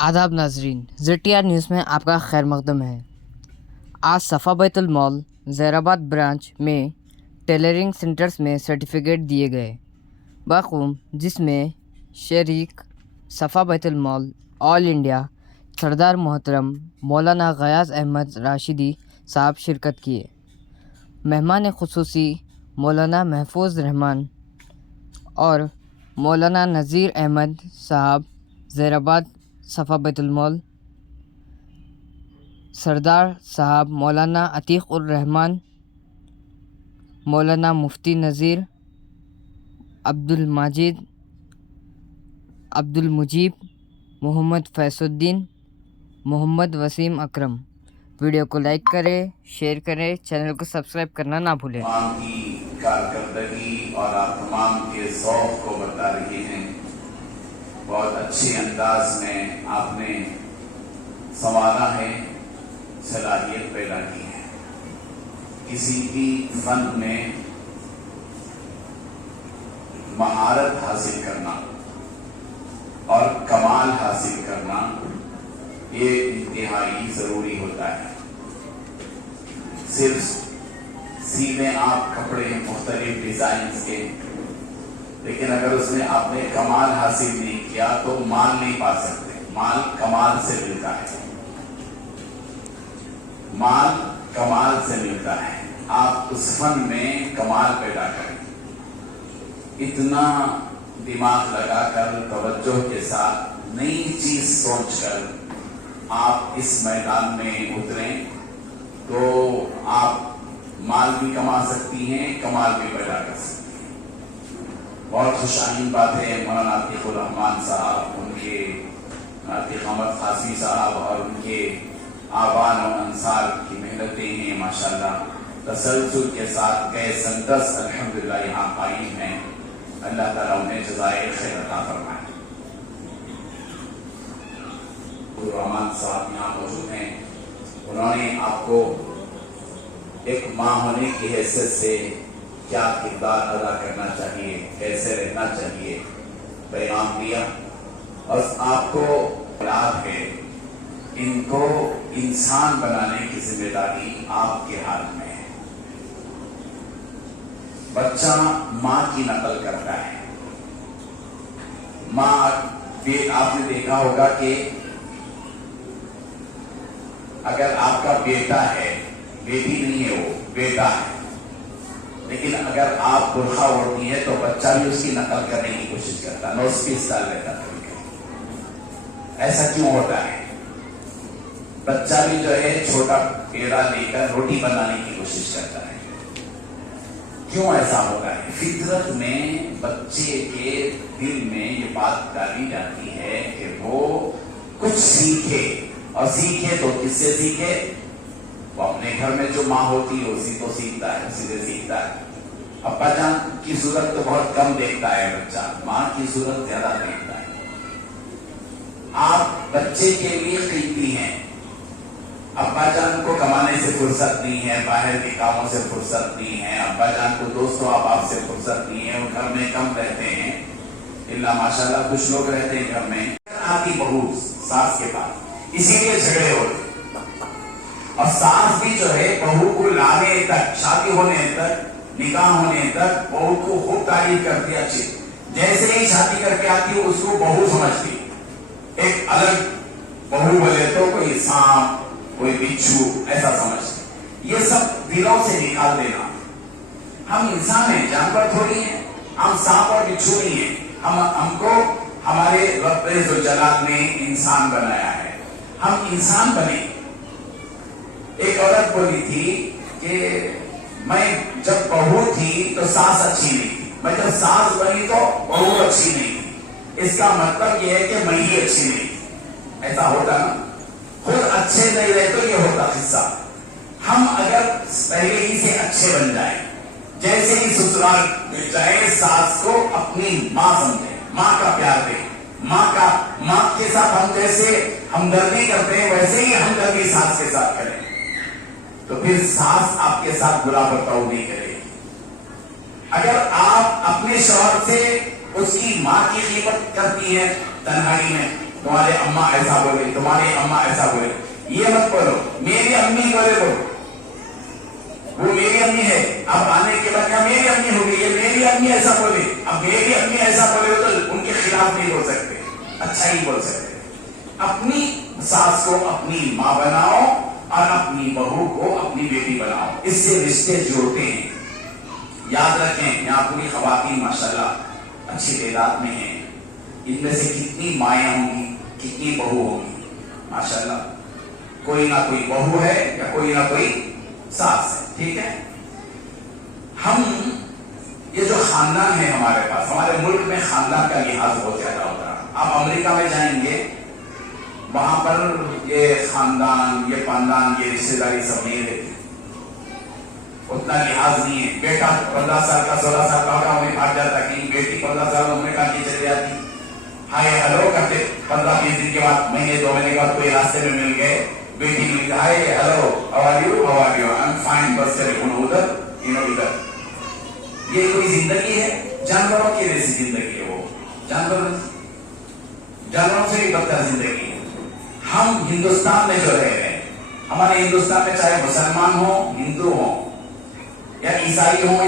आदाब नाजरीन, ZTR news में आपका खैर मकदम है। आज सफ़ा बैतुल मॉल ज़ैराबाद ब्रांच में टेलरिंग सेंटर्स में सर्टिफिकेट दिए गए बखूम, जिसमें शरीक सफ़ा बैतुल मॉल ऑल इंडिया सरदार मोहतरम मौलाना गयास अहमद राशिदी साहब शिरकत किए। मेहमान खुसूसी मौलाना महफूज रहमान और मौलाना नज़ीर अहमद साहब ज़ैराबाद सफ़ा बैतुल मॉल, सरदार साहब मौलाना अतीक़ उर रहमान, मौलाना मुफ्ती नज़ीर, अब्दुल माजिद, अब्दुल मुजीब, मोहम्मद फैसुद्दीन, मोहम्मद वसीम अकरम। वीडियो को लाइक करें, शेयर करें, चैनल को सब्सक्राइब करना ना भूलें। की कारकर्दगी और आप तमाम के ज़ौक़ को बता रही हैं। बहुत अच्छे अंदाज में आपने संवारा है, सलाहियत पैदा की है। किसी भी फन में महारत हासिल करना और कमाल हासिल करना ये इंतहाई जरूरी होता है। सिर्फ सीने आप कपड़े मुख्तलिफ डिजाइन के, लेकिन अगर उसमें आपने कमाल हासिल नहीं किया तो माल नहीं पा सकते। माल कमाल से मिलता है, माल कमाल से मिलता है। आप उस फन में कमाल पैदा करें, इतना दिमाग लगाकर तवज्जो के साथ नई चीज सोचकर आप इस मैदान में उतरें तो आप माल भी कमा सकती हैं, कमाल भी पैदा कर सकती हैं। बहुत खुशाइन बात है, मौलाना अतीक़ उर रहमान साहब, उनके अतीक़ अहमद खासी साहब और उनके आबान और अंसार की मेहनतें हैं। माशाल्लाह तसलसल के साथ गए संदस अल्हम्दुलिल्लाह यहाँ कायम हैं। अल्लाह ताला उन्हें जज़ाए खैर अता फरमाए। रहमान साहब यहाँ मौजूद हैं। उन्होंने आपको एक माँ होने की हैसियत से क्या किरदार अदा करना चाहिए, कैसे रहना चाहिए, पैगाम दिया। और आपको याद है, इनको इंसान बनाने की जिम्मेदारी आपके हाथ में है। बच्चा माँ की नकल करता है। माँ, आपने देखा होगा कि अगर आपका बेटा है, बेटी नहीं है, वो बेटा है, लेकिन अगर आप बुर्खा ओढ़ती है तो बच्चा भी उसकी नकल करने की कोशिश करता, नोज की स्टाइल रहता है। ऐसा क्यों होता है? बच्चा भी जो है छोटा पेड़ा लेकर रोटी बनाने की कोशिश करता है। क्यों ऐसा होता है? फितरत में बच्चे के दिल में ये बात डाली जाती है कि वो कुछ सीखे, और सीखे तो किससे सीखे? वो अपने घर में जो माँ होती है उसी को सीखता है, उसी से सीखता है। अब्बा जान की सूरत तो बहुत कम देखता है बच्चा, माँ की सूरत ज्यादा देखता है। आप बच्चे के लिए कीमती हैं। अब्बा जान को कमाने से फुर्सत नहीं है, बाहर के कामों से फुर्सत नहीं है, अब्बा जान को दोस्तों आप से फुर्सत नहीं है, वो घर में कम रहते हैं। इल्ला माशाल्लाह कुछ लोग रहते हैं घर में। आती बहू सास के पास, इसीलिए झगड़े होते। और सास भी जो है बहू को लाने तक, शादी होने तक, निकाह होने तक बहू को खूब तारीफ करती है, अच्छी। जैसे ही शादी करके आती है उसको बहू समझती। एक अलग बहू बोले तो कोई सांप, कोई बिच्छू ऐसा समझती। ये सब दिलों से निकाल देना। हम इंसान हैं, जानवर थोड़ी हैं। हम सांप और बिच्छू नहीं है। हमको हमारे रब्बे ज़ुल जलाल ने इंसान बनाया है, हम इंसान बने। एक औरत बोली थी कि मैं जब बहू थी तो सास अच्छी नहीं थी, मैं जब सास बनी तो बहू अच्छी नहीं थी। इसका मतलब यह है कि मैं ही अच्छी नहीं थी। ऐसा होता ना, खुद अच्छे नहीं रहे तो ये होता किस्सा। हम अगर पहले ही से अच्छे बन जाए, जैसे ही ससुराल में जाए सास को अपनी माँ समझे, माँ का प्यार दे, माँ के साथ हम जैसे हमदर्दी करते हैं वैसे ही हमदर्दी सास के साथ करें, तो फिर सास आपके साथ बुरा बर्ताव नहीं करेगी। अगर आप अपने शौहर से उसकी माँ की कीमत करती है तन्हाई में, तुम्हारे अम्मा ऐसा बोले, तुम्हारी अम्मा ऐसा बोले, ये मत बोलो, मेरी अम्मी बोले बोलो, वो मेरी अम्मी है। अब आने के बाद क्या मेरी अम्मी होगी, ये मेरी अम्मी ऐसा बोले, अब मेरी अम्मी ऐसा बोले तो उनके खिलाफ नहीं बोल सकते, अच्छा ही बोल सकते। अपनी सास को अपनी माँ बनाओ और अपनी बहू को अपनी बेटी बनाओ, इससे रिश्ते जोड़ते हैं। याद रखें, यहाँ पूरी खवातीन माशाल्लाह अच्छी तादाद में हैं, इनमें से कितनी माएँ होंगी, कितनी बहू होंगी, माशाल्लाह कोई ना कोई बहू है या कोई ना कोई सास है, ठीक है। हम ये जो खानदान है हमारे पास, हमारे मुल्क में खानदान का लिहाज बहुत ज्यादा होता है। आप अमेरिका में जाएंगे, वहां पर ये खानदान, ये पानदान, ये रिश्तेदारी सब नहीं रहती, उतना लिहाज नहीं है। बेटा 15 साल का 16 साल का होगा, उन्हें भाग जाता कि बेटी 15 साल उम्र का की चली जाती, हाय हेलो करते, 15-20 दिन के बाद, महीने 2 महीने के बाद कोई रास्ते में मिल गए, बेटी मिल गई, hi hello how are you, I am fine, बस चले उधर इधर। ये कोई जिंदगी है? जानवरों की जैसी जिंदगी है वो, जानवरों से भी बदतर जिंदगी है। हम हिंदुस्तान में जो रह रहे हैं, हमारे हिंदुस्तान में चाहे मुसलमान हो, हिंदू हो या ईसाई हो